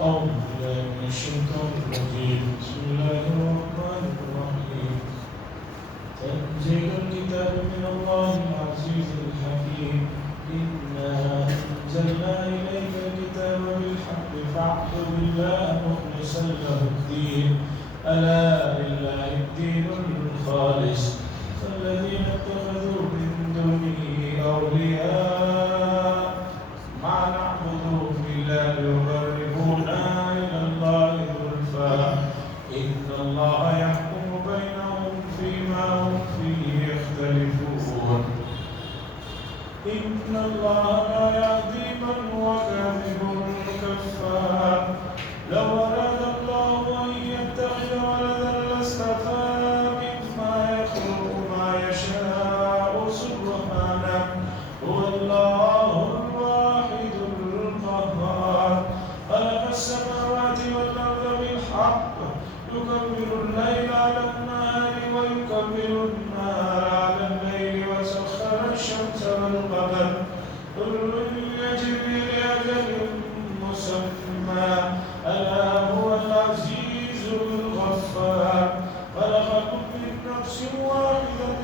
أعوذ بالله من الشيطان الرجيم بسم الله الرحمن الرحيم تنزيل الكتاب من الله العزيز الحكيم إنا أنزلنا إليك الكتاب بالحق فاعبد الله مخلصا له الدين ألا لله الدين الخالص فالذين اتخذوا من دونه أولياء ما نعبدهم إلا ليقربونا إلى الله زلفى إن الله يحكم بينهم فيما هم فيه يختلفون إن الله لا يهدي من هو كاذب كفار لو أراد الله أن يتخذ ولدا لاصطفى مما يخلق ما يشاء سبحانه هو الله الواحد القهار خلق السماوات والأرض بالحق يكبر الليل على النهار ويكبر النهار على الليل وسخر الشمس والقمر كل يجري لأجل مسمى ألا هو العزيز الغفار خلقكم من نفس واحدة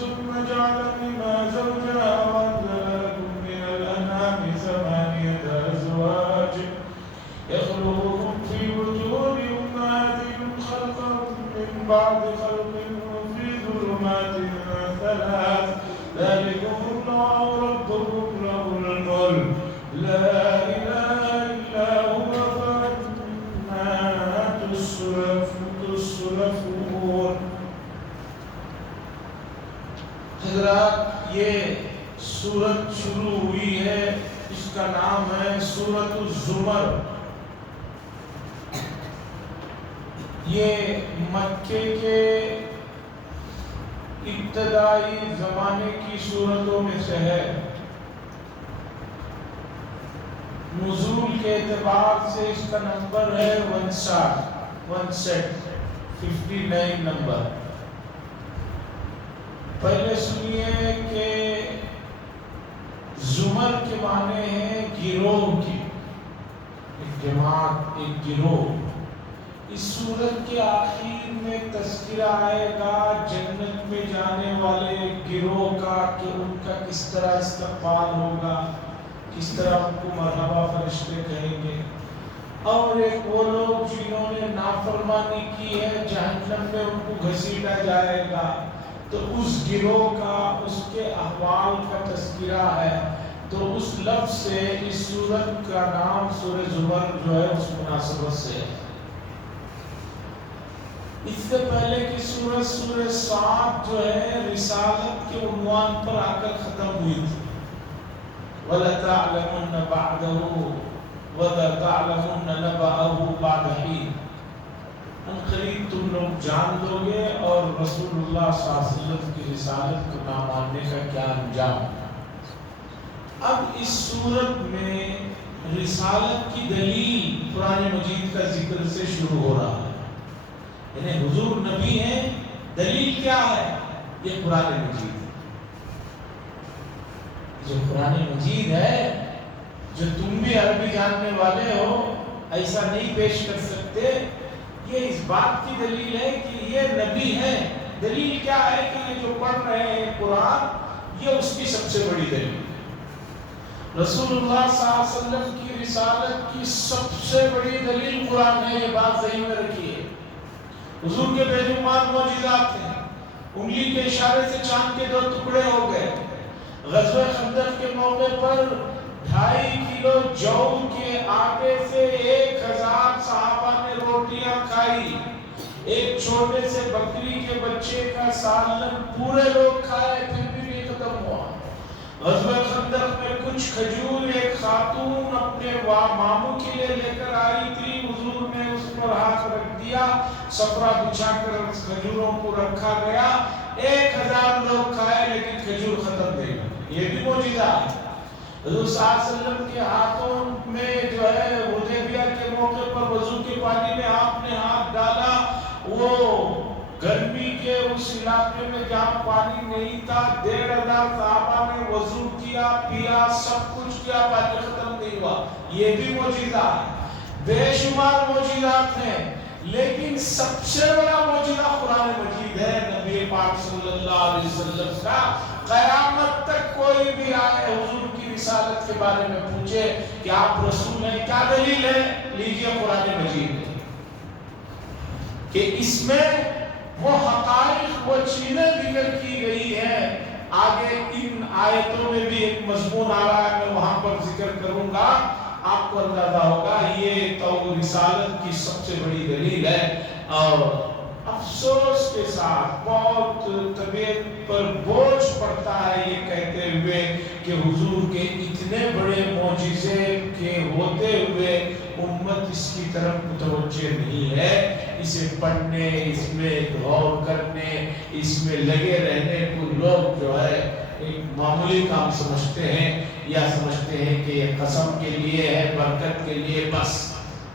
ثم جعل منها زوجها وأنزل لكم من الأنعام ثمانية أزواج يخلقكم في بطون أمهاتكم خلقا من بعد خلق في ظلمات ثلاث ذلكم الله ربكم له الملك لا إله إلا هو فأنا تصرفون. حضرات یہ سورت شروع ہوئی ہے، اس کا نام ہے سورت الزمر. یہ مکے کے ابتدائی زمانے کی سورتوں میں سے ہے. نزول کے اعتبار سے اس کا نمبر ہے 59 نمبر. پہلے سنیے کہ زمر کے معنی ہیں گروہ کی، ایک جماعت، ایک گروہ. اس سورت کے آخر میں تذکرہ آئے گا جنت میں جانے والے گروہ کا کہ ان کا کس طرح استقبال ہوگا، کس طرح ان کو مرحبا فرشتے کہیں گے. اور ایک وہ لوگ جنہوں نے نافرمانی کی ہے جہنم میں ان کو گھسیٹا جائے گا. تو اس گروہ کا، اس کے احوال کا تذکرہ ہے. تو اس لفظ سے اس سورت کا نام سورہ زمر جو ہے اس مناسبت سے ہے. اس سے پہلے کی سورت سورہ صاد جو ہے رسالت کے عنوان پر آ کر ختم ہوئی تھی. وَلَتَعْلَمُنَّ بَعْدَهُ وَلَتَعْلَمُنَّ نَبَأَهُ بَعْدَ حِينٍ. ان قریب تم لوگ جان لو گے اور رسول اللہ صلی اللہ علیہ وسلم کی رسالت کو نہ ماننے کا کیا انجام. اب اس سورت میں رسالت کی دلیل قرآن مجید کا ذکر سے شروع ہو رہا ہے. یعنی حضور نبی ہیں، دلیل کیا ہے؟ یہ قرآن مجید. جو قرآن مجید ہے، جو تم بھی عربی جاننے والے ہو ایسا نہیں پیش کر سکتے، یہ اس بات کی دلیل ہے کہ یہ نبی ہے. دلیل کیا ہے کہ یہ جو پڑھ رہے ہیں قرآن، یہ اس کی سب سے بڑی دلیل. رسول اللہ صلی اللہ علیہ وسلم کی رسالت کی سب سے بڑی دلیل قرآن ہے. یہ بات ذہن میں رکھیے. حضور کے بیجمات معجزات ہیں. انگلی کے اشارے سے چاند کے 2 ٹکڑے ہو گئے. غزوہ خندق کے موقع پر 2.5 کلو جو کے آٹے سے 1000 صحابہ نے روٹیاں کھائی. ایک چھوٹے سے بکری کے بچے کا سالن پورے لوگ کھائے، پھر بھی نہیں ختم ہوا. غزوہ خندق میں کچھ کھجور ایک خاتون اپنے ماموں کے لیے لے کر آئی تھی. حضور نے اس پر ہاتھ رکھ دیا، سفرہ بچھا کر کھجوروں کو رکھا گیا. 1000 لوگ کھائے لیکن کھجور ختم نہیں ہوئی. یہ بھی معجزہ ہے. حضور صلی اللہ علیہ وسلم کے ہاتھوں میں جو ہے حدیبیہ کے موقع پر وضو کے پانی میں آپ نے ہاتھ ڈالا. وہ گرمی کے اس علاقے میں جہاں پانی نہیں تھا 1500 صحابہ نے وضو کیا، پیا، سب کچھ کیا، پانی ختم نہیں ہوا. یہ بھی معجزہ ہے. بے شمار موجودات ہیں، لیکن سب سے بڑا موجودہ قرآن مجید ہے، نبی پاک صلی اللہ علیہ وسلم کا۔ قیامت تک کوئی بھی آئے حضور کی رسالت کے بارے میں پوچھے کہ آپ رسول ہیں، کیا دلیل ہے؟ لیجئے قرآن مجید ہے کہ اس میں وہ حقائق، وہ چیزیں ذکر کی گئی ہیں۔ آگے ان آیتوں میں بھی ایک مضمون آ رہا ہے، میں وہاں پر ذکر کروں گا، آپ کو اندازہ ہوگا یہ تو رسالت کی سب سے بڑی دلیل ہے۔ اور افسوس کے ساتھ بہت طبیعت پر بوجھ پڑتا ہے یہ کہتے ہوئے کہ حضور کے اتنے بڑے معجزے کے ہوتے ہوئے امت اس کی طرف متوجہ نہیں ہے۔ اسے پڑھنے، اس میں غور کرنے، اس میں لگے رہنے کو لوگ جو ہے ایک معمولی کام سمجھتے ہیں، یا سمجھتے ہیں کہ یہ قسم کے لیے ہے، برکت کے لیے بس۔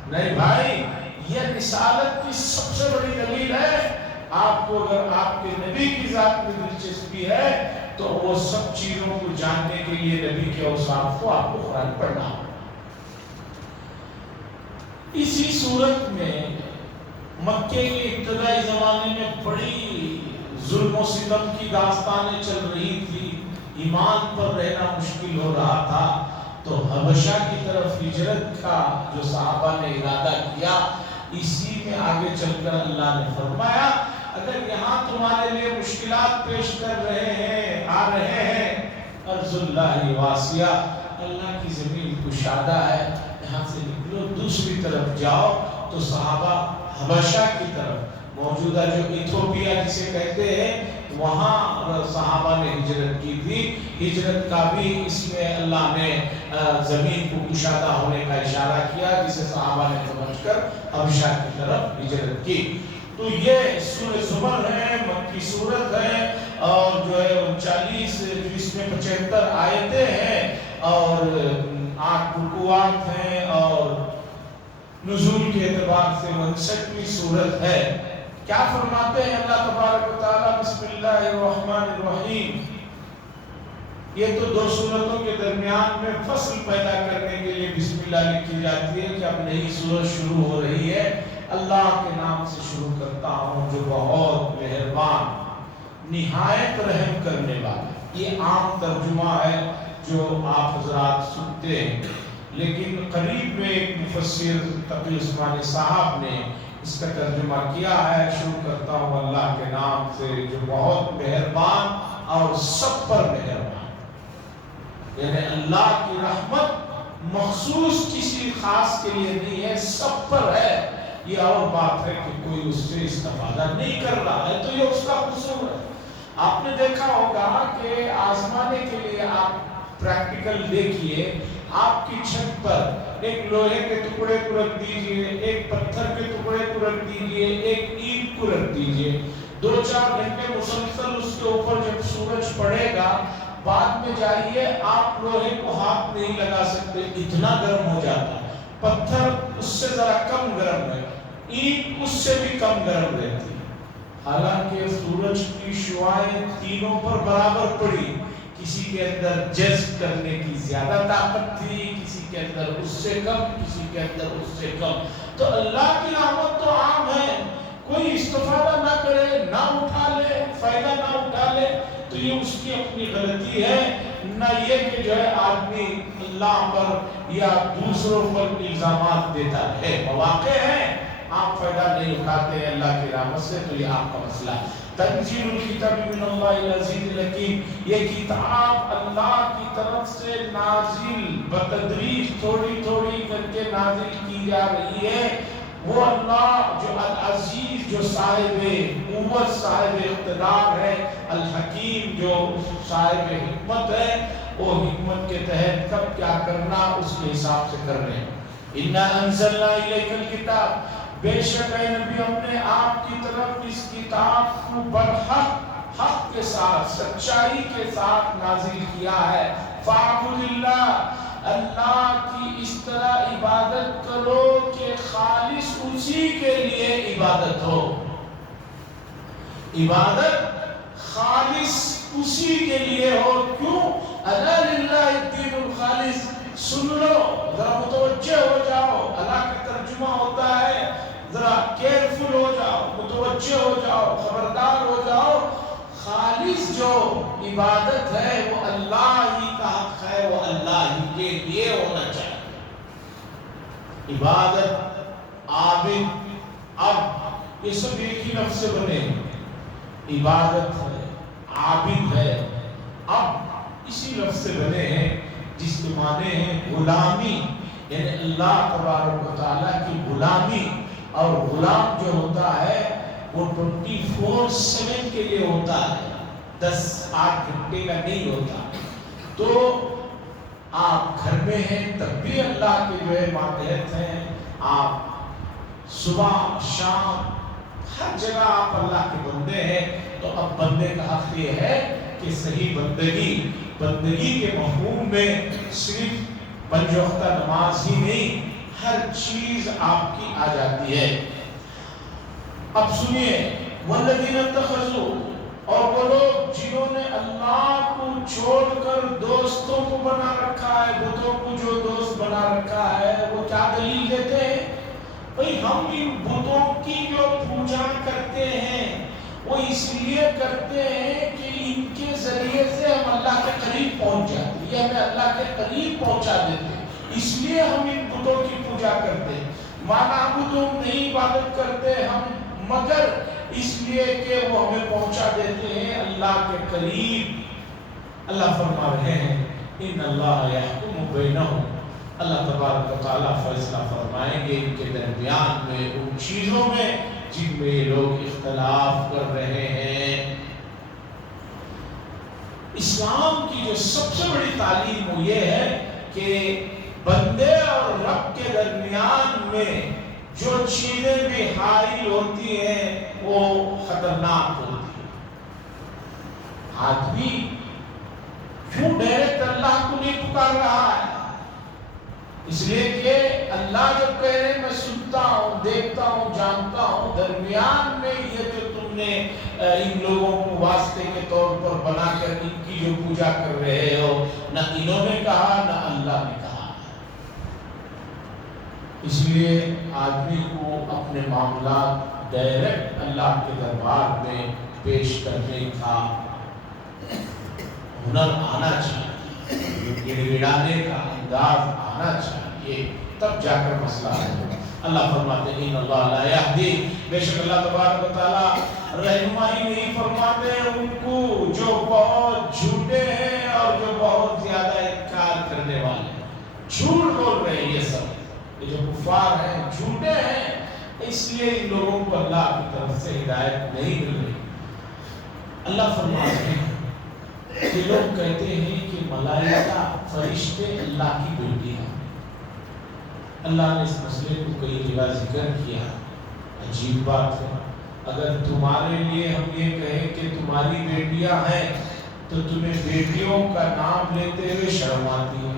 نہیں بھائی، یہ رسالت کی سب سے بڑی دلیل ہے۔ آپ کو اگر آپ کے نبی کی ذات میں دلچسپی ہے تو وہ سب چیزوں کو جاننے کے لیے نبی کے اوصاف کو آپ کو قرآن پڑھنا ہوگا۔ اسی صورت میں مکے کے ابتدائی زمانے میں بڑی ظلم و ستم کی داستانیں چل رہی تھی، ایمان پر رہنا مشکل ہو رہا تھا، تو حبشہ کی طرف ہجرت کا جو صحابہ نے ارادہ کیا، اسی میں آگے چل کر اللہ نے فرمایا اگر یہاں تمہارے لیے مشکلات پیش کر رہے ہیں، آ رہے ہیں، ارض اللہ واسعہ، اللہ کی زمین کشادہ ہے، یہاں سے نکلو دوسری طرف جاؤ۔ تو صحابہ حبشہ کی طرف، موجودہ جو ایتھوپیا جسے کہتے ہیں، وہاں صحابہ نے ہجرت کی تھی۔ ہجرت کا بھی اس میں اللہ نے زمین کو کشادہ ہونے کا اشارہ کیا، جسے صحابہ نے سمجھ کر حبشہ کی طرف ہجرت کی۔ تو یہ سورہ زمر ہے، مکی صورت ہے، اور جو ہے 39 جس میں 75 آیتیں ہیں، اور 8 رکوعات ہیں، اور نزول کے اعتبار سے 59ویں صورت ہے۔ کیا فرماتے ہیں اللہ تبارک و تعالی؟ بسم اللہ الرحمن الرحیم۔ یہ تو دو صورتوں کے درمیان میں فصل پیدا کرنے کے لیے بسم اللہ لکھی جاتی ہے کہ اب نئی صورت شروع ہو رہی ہے۔ اللہ کے نام سے شروع کرتا ہوں جو بہت مہربان، نہایت رحم کرنے والا۔ یہ عام ترجمہ ہے جو آپ حضرات سنتے ہیں، لیکن قریب میں ایک مفسر تقی عثمانی صاحب نے اس کا ترجمہ کیا ہے، شروع کرتا ہوں اللہ کے نام سے جو بہت مہربان اور سب پر مہربان۔ یعنی اللہ کی رحمت مخصوص کسی خاص کے لیے نہیں ہے، سب پر ہے۔ یہ اور بات ہے کہ کوئی اس سے استفادہ نہیں کر رہا ہے تو یہ اس کا قصور ہے۔ آپ نے دیکھا ہوگا کہ آزمانے کے لیے آپ پریکٹیکل دیکھیے، آپ کی چھت پر ایک لوہے کے ٹکڑے کو رکھ دیجئے، ایک پتھر کے ٹکڑے کو رکھ دیجئے، ایک اینٹ کو رکھ دیجئے، 2-4 گھنٹے مسلسل اس کے اوپر جب سورج پڑے گا، بعد میں جائیے آپ لوہے کو ہاتھ نہیں لگا سکتے، اتنا گرم ہو جاتا ہے۔ پتھر اس سے ذرا کم گرم ہے، اینٹ اس سے بھی کم گرم رہتی ہے۔ حالانکہ سورج کی شعاعیں تینوں پر برابر پڑی، کسی کے اندر جذب کرنے کی زیادہ طاقت تھی، کسی کے اندر اس سے کم، کسی کے اندر اس سے کم۔ تو اللہ کی رحمت تو عام ہے، کوئی استفادہ نہ کرے، نہ اٹھا لے، فائدہ نہ اٹھا لے تو یہ اس کی اپنی غلطی ہے، نہ یہ کہ جو ہے آدمی اللہ پر یا دوسروں پر الزامات دیتا ہے۔ مواقع ہیں آپ فائدہ نہیں اٹھاتے ہیں اللہ کی رحمت سے تو یہ آپ کا مسئلہ ہے۔ تنزیل الکتاب من اللہ العزیز الحکیم، یہ کتاب اللہ کی طرف سے نازل بتدریج تھوڑی تھوڑی کر کے نازل کی جا رہی ہے۔ وہ اللہ جو العزیز، جو صاحب قوت، صاحب اقتدار ہے، الحکیم جو صاحب حکمت ہے، وہ حکمت کے تحت کب کیا کرنا اس کے حساب سے کر رہے ہیں۔ اِنَّا أَنزَلْنَا إِلَيْكَ الْكِتَابَ، بے شک اے نبی ہم نے آپ کی طرف اس کتاب کو برحق، حق کے ساتھ، سچائی کے ساتھ نازل کیا ہے۔ فَاعْبُدِ اللَّهَ، اللہ کی اس طرح عبادت کرو کہ خالص اسی کے لیے عبادت ہو۔ عبادت خالص اسی کے لیے ہو۔ کیوں؟ أَلَا لِلَّهِ الدِّينُ الْخَالِص۔ سن لو، ذرا متوجہ ہو جاؤ، اللہ کا ترجمہ ہوتا ہے ذرا کیئرفل ہو جاؤ، متوجہ ہو جاؤ، خبردار ہو جاؤ، خالص جو عبادت ہے وہ اللہ ہی کا حق ہے، وہ اللہ ہی کے لیے ہونا چاہیے۔ عبادت، عابد، اب یہ سب ایک ہی لفظ سے بنے ہیں، عبادت ہے، عابد ہے، اب اسی لفظ سے بنے ہیں جس کے معنی ہیں غلامی، یعنی اللہ تبارک و تعالیٰ کی غلامی۔ اور غلام جو ہوتا ہے وہ 24/7 کے لیے ہوتا ہے، 10-8 گھنٹے کا نہیں ہوتا۔ تو آپ گھر میں ہیں تب بھی اللہ کے جو ہے ماتحت ہیں، آپ صبح شام ہر جگہ آپ اللہ کے بندے ہیں۔ تو اب بندے کا حق یہ ہے کہ صحیح بندگی کے مفہوم میں صرف 5 وقتہ نماز ہی نہیں، ہر چیز آپ کی آ جاتی ہے۔ اب سنیے، والذین اتخذوا، اور وہ لوگ جنہوں نے اللہ کو چھوڑ کر دوستوں کو بنا رکھا ہے، بتوں کو جو دوست بنا رکھا ہے، وہ کیا دلیل دیتے ہیں؟ بھئی ہم ان بتوں کی جو پوجا کرتے ہیں وہ اس لیے کرتے ہیں کہ ان کے ذریعے سے ہم اللہ کے قریب پہنچ جاتے ہیں، یہ ہمیں اللہ کے قریب پہنچا دیتے ہیں، اس لیے ہم ان بتوں کی پوجا کرتے ہیں۔ مانا بتوں نہیں عبادت کرتے ہم، مگر اس لیے کہ وہ ہمیں پہنچا دیتے ہیں اللہ کے قریب۔ اللہ فرما رہے ہیں ان اللہ یحکم بینہم، اللہ تبارک و تعالیٰ فیصلہ فرمائیں گے ان کے درمیان میں ان چیزوں میں جن میں یہ لوگ اختلاف کر رہے ہیں۔ اسلام کی جو سب سے بڑی تعلیم وہ یہ ہے کہ بندے اور رب کے درمیان میں جو چیزیں بھی حائل ہوتی ہیں وہ خطرناک ہوتی ہیں۔ آدمی کیوں ڈائریکٹ اللہ کو نہیں پکار رہا ہے؟ اس لیے کہ اللہ جب کہہ رہے میں سنتا ہوں، دیکھتا ہوں، جانتا ہوں، درمیان میں یہ جو تم نے ان لوگوں کو واسطے کے طور پر بنا کر ان کی جو پوجا کر رہے ہو، نہ انہوں نے کہا نہ اللہ نے کہا۔ اس لیے آدمی کو اپنے معاملات ڈائریکٹ اللہ کے دربار میں پیش کرنے کا ہنر آنا چاہیے، گڑگڑانے کا انداز آنا چاہیے، تب جا کر مسئلہ ہے۔ اللہ فرماتے ہیں ان اللہ لا یہدی، بے شک اللہ تبارک و تعالی رہنمائی نہیں فرماتے ان کو جو بہت جھوٹے ہیں اور جو بہت زیادہ انکار کرنے والے ہیں، جھوٹ بول رہے ہیں۔ یہ سب یہ جو کفار ہیں جھوٹے ہیں، اس لیے ان لوگوں کو اللہ کی طرف سے ہدایت نہیں مل رہی۔ اللہ فرماتے ہیں یہ لوگ کہتے ہیں کہ ملائکہ فرشتے اللہ کی بیٹی ہیں۔ اللہ نے اس مسئلے کو کئی جگہ ذکر کیا۔ عجیب بات ہے، اگر تمہارے لیے ہم یہ کہیں کہ تمہاری بیٹیاں ہیں تو تمہیں بیٹیوں کا نام لیتے ہوئے شرم آتی ہے،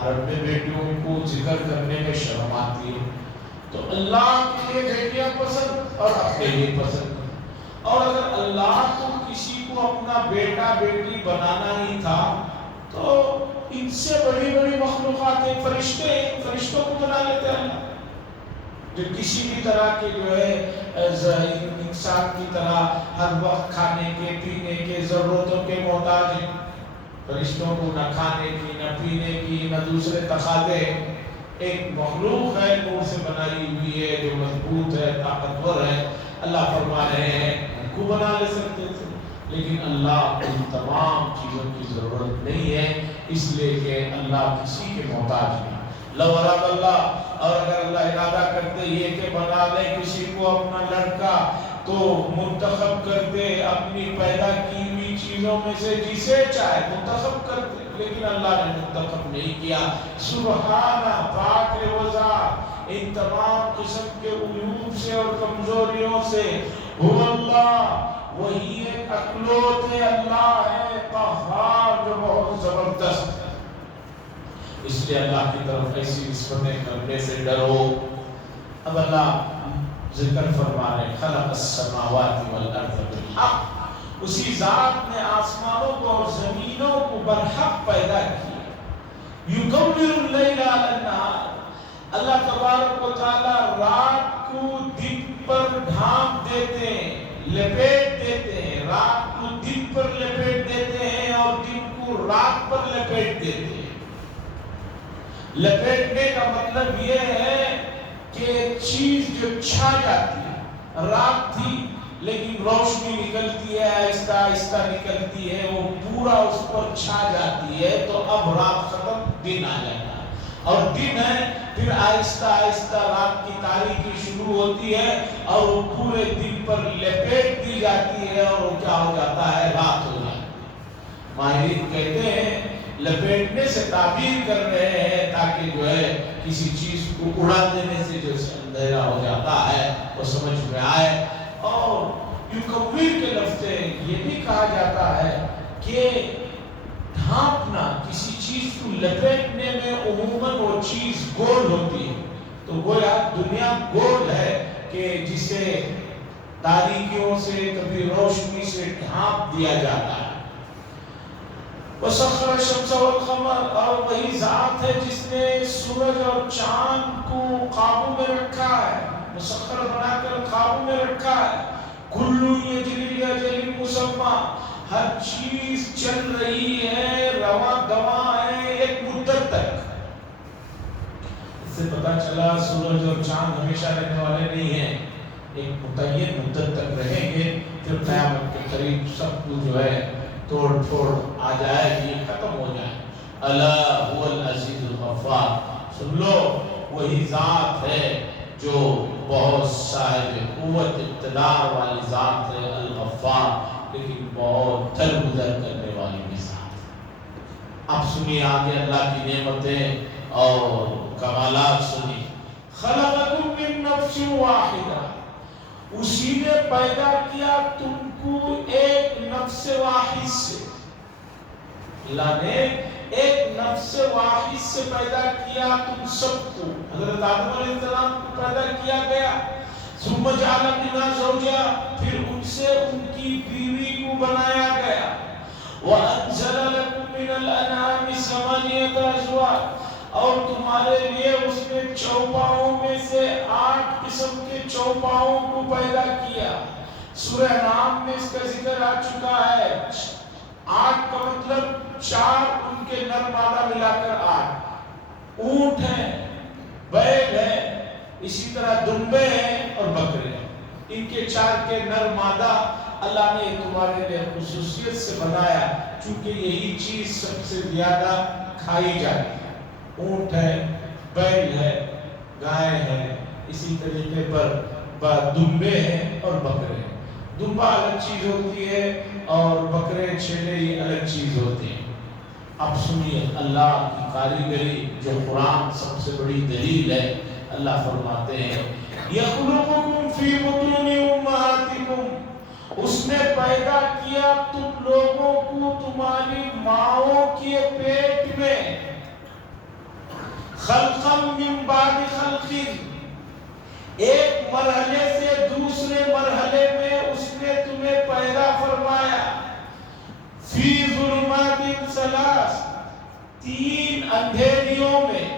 عرب میں بیٹیوں کو ذکر کرنے میں شرم آتی ہے، تو اللہ کے لیے بیٹیاں پسند اور اپنے لیے پسند۔ اور اگر اللہ کو کسی کو اپنا بیٹا بیٹی بنانا ہی تھا تو ان سے بڑی بڑی مخلوقات ہیں، فرشتے ہیں، فرشتوں کو بنا لیتے ہیں اللہ، جو کسی بھی طرح کے جو ہے انسان کی طرح ہر وقت کھانے کے پینے کے ضرورتوں کے محتاج ہیں۔ فرشتوں کو نہ کھانے کی، نہ پینے کی، نہ دوسرے تقاضے، ایک مخلوق ہے نور سے بنائی ہوئی ہے جو مضبوط ہے، طاقتور ہے۔ اللہ فرما رہے ہیں ان کو بنا لے سکتے تھے، لیکن اللہ کو ان تمام چیزوں کی ضرورت نہیں ہے، اس لیے کہ اللہ کسی کے محتاج نہیں۔ لو اراد اللہ، اور اگر اللہ ارادہ کرتے یہ کہ بنا لے کسی کو اپنا لڑکا تو منتخب کرتے اپنی پیدا کی ہوئی چیزوں میں سے جسے چاہے منتخب کرتے، لیکن اللہ نے منتخب نہیں کیا۔ سبحانہ، پاک وضع ان تمام قسم کے عیوب سے اور کمزوریوں سے، هو اللہ، وہی ایک اکلوتے اللہ ہے، قہار، جو بہت زبردست ہے۔ اس لیے اللہ کی طرف ایسی نسبتیں کرنے سے ڈرو۔ اب اللہ ذکر فرما رہے خلق السماوات والارض بالحق، اسی ذات نے آسمانوں کو اور زمینوں کو برحق پیدا کیا۔ یکور اللیل علی النہار، اللہ تبارک و تعالیٰ رات کو دن پر ڈھانپ دیتے ہیں، لپیٹ دیتے ہیں، رات کو دن پر لپیٹ دیتے ہیں اور دن کو رات پر لپیٹ دیتے ہیں۔ لپیٹنے کا مطلب یہ ہے کہ چیز جو چھا جاتی ہے، رات تھی لیکن روشنی نکلتی ہے، آہستہ آہستہ نکلتی ہے، وہ پورا اس پر چھا جاتی ہے، تو اب رات ختم، دن آ جاتا ہے، اور دن ہے پھر آہستہ آہستہ رات کی تاریکی شروع ہوتی ہے اور وہ پورے دن پر لپیٹ دی جاتی ہے اور وہ کیا ہو جاتا ہے، رات ہو جاتی ہے۔ ماہرین کہتے ہیں لپیٹنے سے تعبیر کر رہے ہیں تاکہ جو ہے کسی چیز کو اڑا دینے سے جو اندھیرا ہو جاتا ہے وہ سمجھ میں آئے۔ اور یکویر کے لفظ یہ بھی کہا جاتا ہے کہ ڈھانپنا، کسی چیز کو لپیٹنے میں عموماً وہ چیز گول ہوتی ہے، تو گویا دنیا گول ہے کہ جسے تاریکیوں سے کبھی روشنی سے ڈھانپ دیا جاتا ہے۔ وَسَخَّرَ الشَّمْسَ وَالْقَمَرَ، اور وہی ذات ہے جس نے سورج اور چاند کو قابو میں رکھا ہے، مسخر بنا کر قابو میں رکھا ہے۔ كُلٌّ يَجْرِي لِأَجَلٍ مُّسَمًّى، ہر چیز چل رہی ہے، رواں دواں ہے ایک مدت تک۔ اس سے پتہ چلا سورج اور چاند ہمیشہ رہنے والے نہیں ہیں، ایک متعین مدت تک رہیں گے، پھر قیامت کے قریب سب کو جو ہے توڑ پھوڑ آ جائے گی، ختم ہو جائے۔ الا هو العزیز الغفار، سن لو وہی ذات ہے جو بہت صاحب قوت اقتدار والی ذات ہے، الغفار، لیکن بہت درگزر کرنے والی بھی ذات ہے۔ اب سنیے آگے اللہ کی نعمتیں اور کمالات سنیے۔ خلقکم من نفس واحدہ، اسی نے پیدا کیا تم کو ایک نفس واحد سے۔ اللہ نے ایک نفس واحد سے پیدا کیا تم سب کو۔ حضرت آدم علیہ السلام کو پیدا کیا گیا، ثم جعل منها زوجها، پھر ان سے ان کی بیوی کو بنایا گیا۔ وانزل لكم من الانعام ثمانية ازواج، اور تمہارے لیے اس نے چوپاؤں میں سے 8 قسم کے چوپاؤں کو پیدا کیا۔ سورہ نام میں اس کا ذکر آ چکا ہے۔ 8 کا مطلب 4 ان کے نر مادہ ملا کر 8۔ اونٹ ہیں، بیل ہے، اسی طرح دمبے ہیں اور بکرے ہیں، ان کے 4 کے نر مادہ اللہ نے تمہارے لیے خصوصیت سے بنایا، چونکہ یہی چیز سب سے زیادہ کھائی جاتی ہے۔ اونٹ ہے، بیل ہے، گائے ہے، اسی طریقے پر دمبے ہیں اور بکرے ہیں۔ دمبا الگ چیز ہوتی ہے اور بکرے چھیلے یہ الگ چیز ہوتے ہیں۔ اب سنیے اللہ کی کاریگری جو قرآن سب سے بڑی دلیل ہے۔ اللہ فرماتے ہیں یخلقکم فی بطون امہاتکم، اس نے پیدا کیا تم لوگوں کو تمہاری ماؤں کے پیٹ میں، خلقا من بعد خلق، ایک مرحلے سے دوسرے مرحلے میں اس نے تمہیں پیدا فرمایا، فی ظلمات ثلاث، 3 اندھیریوں میں۔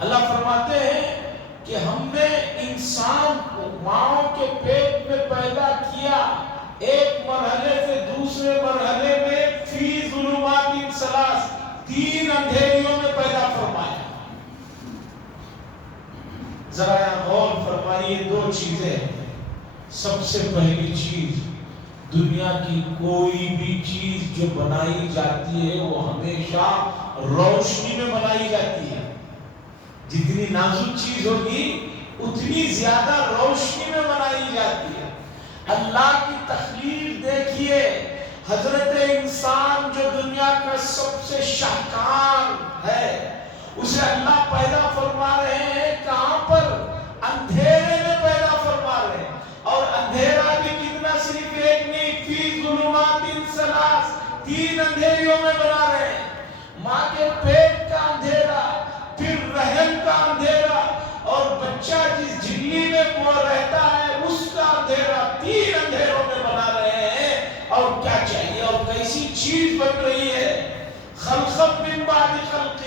اللہ فرماتے ہیں کہ ہم نے انسان کو ماؤں کے پیٹ میں پیدا کیا، ایک مرحلے سے دوسرے مرحلے میں، فی ظلمات ثلاث، 3 اندھیریوں میں پیدا فرمایا۔ ذرا یہاں غور فرمائیے 2 چیزیں۔ سب سے پہلی چیز، دنیا کی کوئی بھی چیز جو بنائی جاتی ہے وہ ہمیشہ روشنی میں بنائی جاتی ہے۔ جتنی نازک چیز ہوگی اتنی زیادہ روشنی میں بنائی جاتی ہے۔ اللہ کی تخلیق دیکھیے، حضرت انسان جو دنیا کا سب سے شاہکار ہے، اسے اللہ پیدا فرما رہے ہیں کہاں پر؟ اندھیرے میں پیدا فرما رہے ہیں، اور اندھیرا بھی کتنا، صرف ایک نہیں، فی ظلمات ثلاث، 3 اندھیریوں میں بنا رہے ہیں۔ ماں کے پیٹ کا اندھیرا، پھر رحم کا اندھیرا، اور بچہ جس جھلی میں وہ رہتا ہے اس کا اندھیرا، 3 اندھیروں میں بنا رہے ہیں۔ اور کیا چاہیے، اور کیسی چیز بن رہی ہے؟ خلقا من بعد خلق،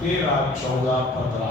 13, 14, 15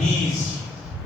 20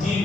3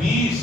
20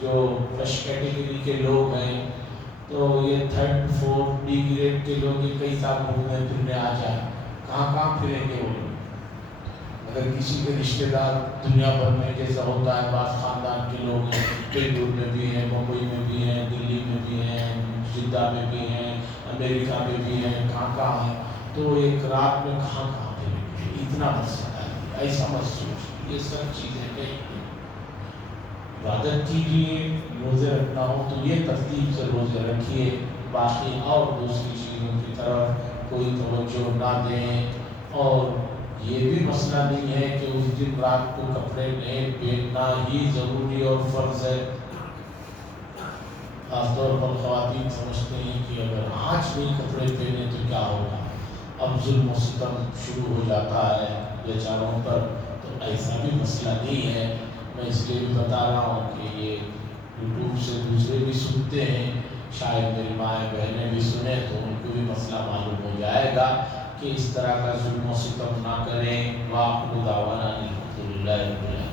جو فرسٹ کیٹیگری کے لوگ ہیں تو یہ 3rd 4th B گریڈ کے لوگ یہ کئی سال گھومنے پھرنے آ جائیں، کہاں کہاں پھریں گے وہ لوگ؟ اگر کسی کے رشتہ دار دنیا بھر میں جیسا ہوتا ہے، بعض خاندان کے لوگ ہیں، بنگلور میں بھی ہیں، ممبئی میں بھی ہیں، دلی میں بھی ہیں، جدہ میں بھی ہیں، امریکہ میں بھی ہیں، کہاں کہاں ہیں، تو ایک رات میں کہاں کہاں پھریں گے؟ اتنا مسئلہ ہے، ایسا مت سوچ، یہ سب چیزیں نہیں ہیں۔ عبادت کیجیے، روزے رکھنا ہو تو یہ ترتیب سے روزے رکھیے، باقی اور دوسری چیزوں کی طرف کوئی توجہ نہ دیں۔ اور یہ بھی مسئلہ نہیں ہے کہ اس دن رات کو کپڑے نئے پہننا ہی ضروری اور فرض ہے۔ خاص طور پر خواتین سمجھتے ہیں کہ اگر آج نہیں کپڑے پہنے تو کیا ہوگا، اب ظلم و ستم شروع ہو جاتا ہے بیچاروں پر۔ تو ایسا بھی مسئلہ نہیں ہے، میں اس لیے بھی بتا رہا ہوں کہ یہ یوٹیوب سے دوسرے بھی سنتے ہیں، شاید میری مائیں بہنیں بھی سنیں تو ان کو بھی مسئلہ معلوم ہو جائے گا کہ اس طرح کا ظلم و ستم نہ کریں۔ وآخر دعوانا الحمدللہ رب العالمین،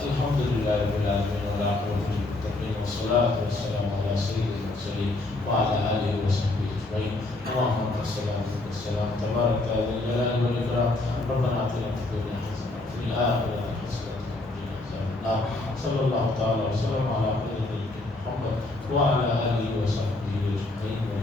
الحمدللہ رب العالمین، والعاقبۃ للمتقین، والصلاۃ والسلام علی سید المرسلین وعلی آلہ وصحبہ اجمعین۔ اللہم انت السلام ومنک السلام، تبارک یا ذا الجلال والاکرام، ربنا آتنا فی الدنیا حسنۃ وفی الآخرۃ حسنۃ وقنا عذاب النار۔ صلی اللہ تعالی وسلم علی خیر خلقہ محمد وعلی آلہ وصحبہ اجمعین۔